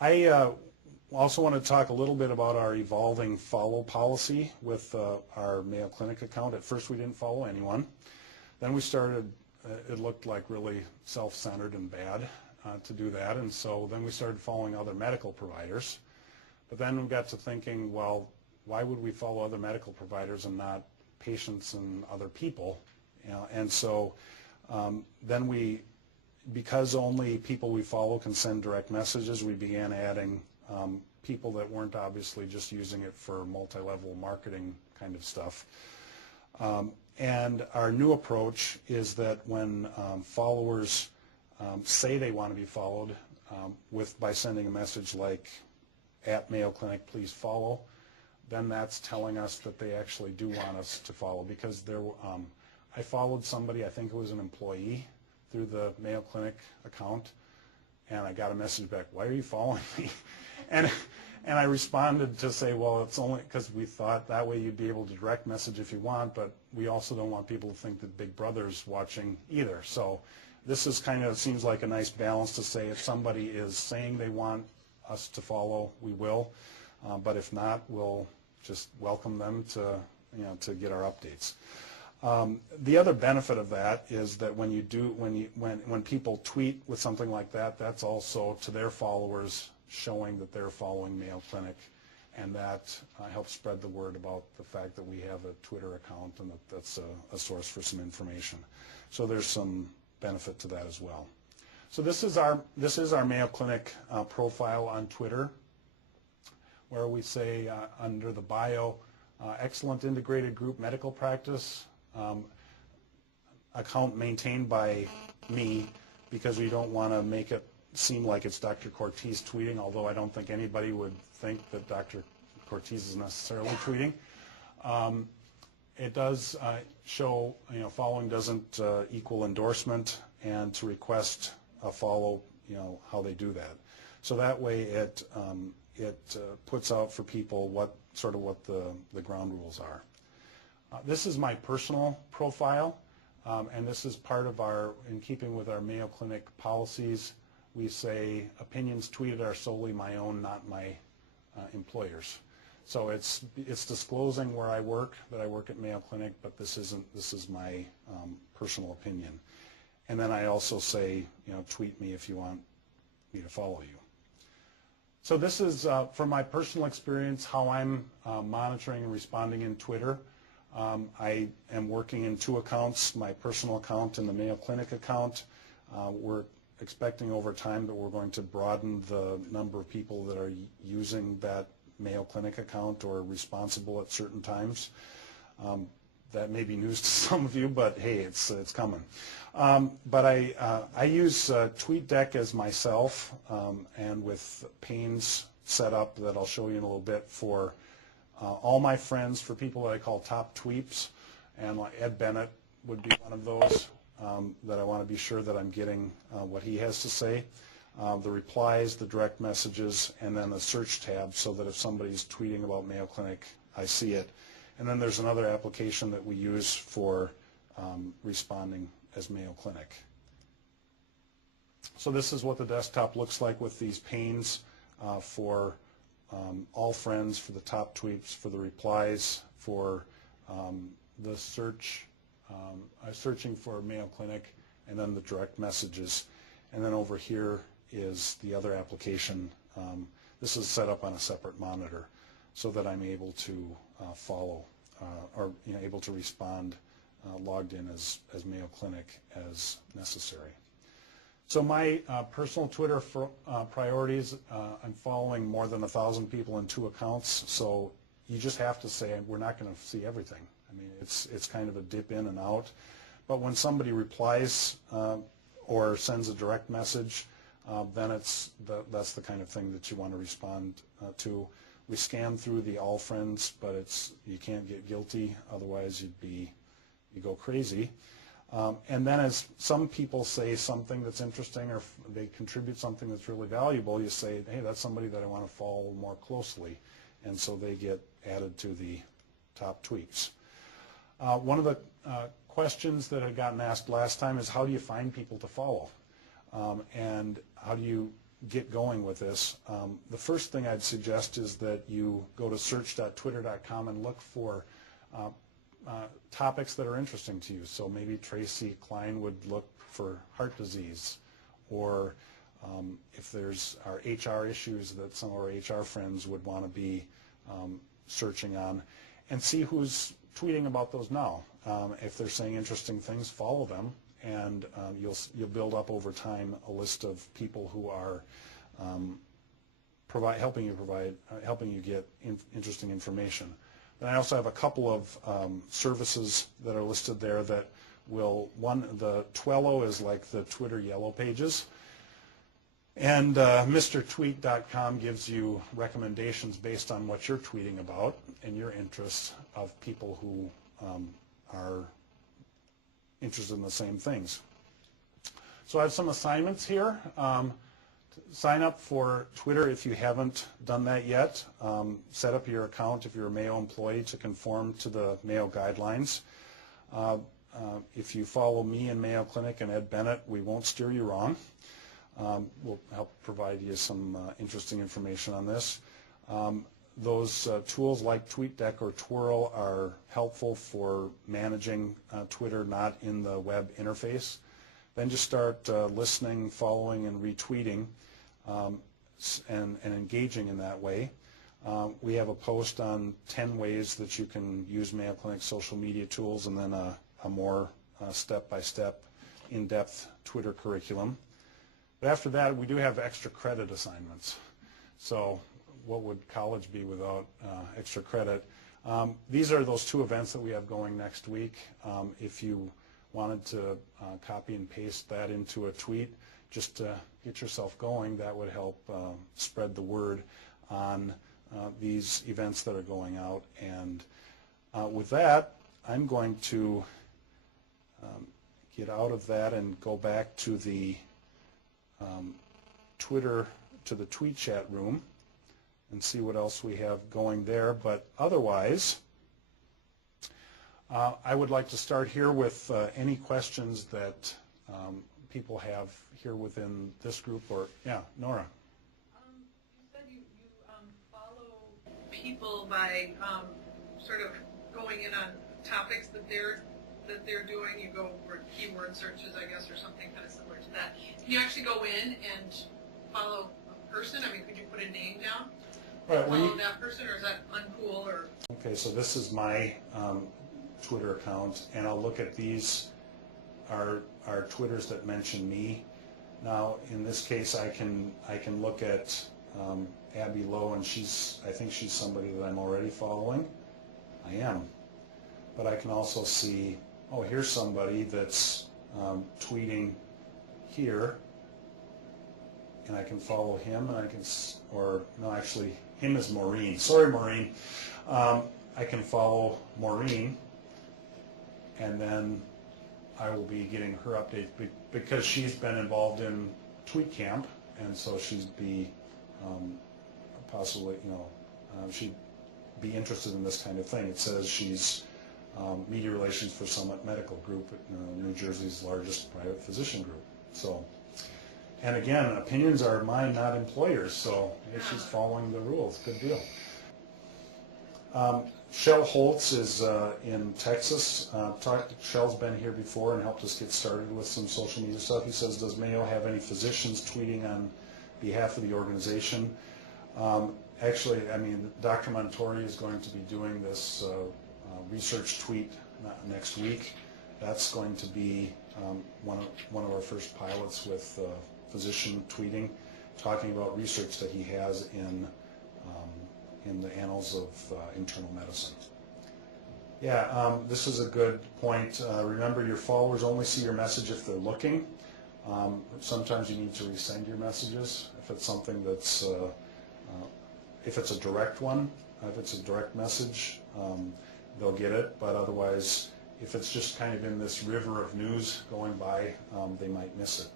I also want to talk a little bit about our evolving follow policy with our Mayo Clinic account. At first we didn't follow anyone. Then we started, it looked like really self-centered and bad to do that, and so then we started following other medical providers. But then we got to thinking, well, why would we follow other medical providers and not patients and other people? And so then we, because only people we follow can send direct messages, we began adding people that weren't obviously just using it for multi-level marketing kind of stuff. And our new approach is that when followers say they want to be followed by sending a message like @Mayo Clinic, please follow, then that's telling us that they actually do want us to follow, because I followed somebody, I think it was an employee, through the Mayo Clinic account, and I got a message back, why are you following me? And I responded to say, well, it's only because we thought that way you'd be able to direct message if you want, but we also don't want people to think that Big Brother's watching either. So this is kind of, seems like a nice balance to say if somebody is saying they want us to follow, we will, but if not, we'll just welcome them to, to get our updates. The other benefit of that is that when people tweet with something like that, that's also to their followers showing that they're following Mayo Clinic, and that helps spread the word about the fact that we have a Twitter account and that's a source for some information. So there's some benefit to that as well. So this is our Mayo Clinic profile on Twitter, where we say under the bio, excellent integrated group medical practice, account maintained by me, because we don't want to make it seem like it's Dr. Cortese tweeting, although I don't think anybody would think that Dr. Cortese is necessarily tweeting. It does show, following doesn't equal endorsement, and to request a follow, how they do that. So that way it puts out for people what the ground rules are. This is my personal profile, and this is part of in keeping with our Mayo Clinic policies, we say opinions tweeted are solely my own, not my employer's. So it's disclosing where I work, that I work at Mayo Clinic, but this is my personal opinion. And then I also say, tweet me if you want me to follow you. So this is, from my personal experience, how I'm monitoring and responding in Twitter. I am working in two accounts, my personal account and the Mayo Clinic account. We're expecting over time that we're going to broaden the number of people that are using that Mayo Clinic account or responsible at certain times. That may be news to some of you, but hey, it's coming. But I use Tweetdeck as myself, and with panes set up that I'll show you in a little bit for all my friends, for people that I call top tweeps, and Ed Bennett would be one of those that I want to be sure that I'm getting what he has to say. The replies, the direct messages, and then the search tab, so that if somebody's tweeting about Mayo Clinic, I see it. And then there's another application that we use for responding as Mayo Clinic. So this is what the desktop looks like with these panes for all friends, for the top tweets, for the replies, for the search, searching for Mayo Clinic, and then the direct messages. And then over here is the other application. This is set up on a separate monitor so that I'm able to follow or able to respond logged in as Mayo Clinic as necessary. So my personal Twitter priorities, I'm following more than 1,000 people in 2 accounts, so you just have to say we're not going to see everything. I mean, it's kind of a dip in and out. But when somebody replies or sends a direct message, then that's the kind of thing that you want to respond to. We scan through the all friends, but you can't get guilty, otherwise you go crazy. And then as some people say something that's interesting or they contribute something that's really valuable, you say, hey, that's somebody that I want to follow more closely. And so they get added to the top tweets. One of the questions that had gotten asked last time is how do you find people to follow? And how do you get going with this, the first thing I'd suggest is that you go to search.twitter.com and look for topics that are interesting to you. So maybe Tracy Klein would look for heart disease, or if there's our HR issues that some of our HR friends would want to be searching on, and see who's tweeting about those now. If they're saying interesting things, follow them, and you'll build up over time a list of people who are helping you get interesting information. And I also have a couple of services that are listed there that will, the Twello is like the Twitter yellow pages, and MrTweet.com gives you recommendations based on what you're tweeting about and your interests of people who are interested in the same things. So I have some assignments here. Sign up for Twitter if you haven't done that yet. Set up your account if you're a Mayo employee to conform to the Mayo guidelines. If you follow me and Mayo Clinic and Ed Bennett, we won't steer you wrong. We'll help provide you some interesting information on this. Those tools like Tweetdeck or Twirl are helpful for managing Twitter, not in the web interface. Then just start listening, following, and retweeting and engaging in that way. We have a post on 10 ways that you can use Mayo Clinic social media tools, and then a more step-by-step, in-depth Twitter curriculum. But after that, we do have extra credit assignments. So what would college be without extra credit? These are those 2 events that we have going next week. If you wanted to copy and paste that into a tweet just to get yourself going, that would help spread the word on these events that are going out. And with that, I'm going to get out of that and go back to the Twitter, to the tweet chat room, and see what else we have going there. But otherwise, I would like to start here with any questions that people have here within this group. Or, yeah, Nora. You said you follow people by sort of going in on topics that they're doing. You go for keyword searches, I guess, or something kind of similar to that. Can you actually go in and follow a person? I mean, could you put a name down? Right, follow that person, or is that uncool? Or okay, so this is my Twitter account, and I'll look at these are Twitters that mention me. Now, in this case, I can look at Abby Lowe, and I think she's somebody that I'm already following. I am, but I can also see, oh, here's somebody that's tweeting here, and I can follow him, and I can, or no, actually, him is Maureen. Sorry, Maureen. I can follow Maureen, and then I will be getting her update because she's been involved in Tweetcamp, and so she'd be possibly, she'd be interested in this kind of thing. It says she's media relations for Summit Medical Group, New Jersey's largest private physician group. So, and again, opinions are mine, not employers. So if she's following the rules, good deal. Shell Holtz is in Texas. Shell's been here before and helped us get started with some social media stuff. He says, does Mayo have any physicians tweeting on behalf of the organization? Actually, I mean, Dr. Montori is going to be doing this research tweet next week. That's going to be one of our first pilots with physician tweeting, talking about research that he has in the annals of internal medicine. Yeah, this is a good point. Remember, your followers only see your message if they're looking. Sometimes you need to resend your messages if it's something that's, if it's a direct one, if it's a direct message, they'll get it, but otherwise, if it's just kind of in this river of news going by, they might miss it.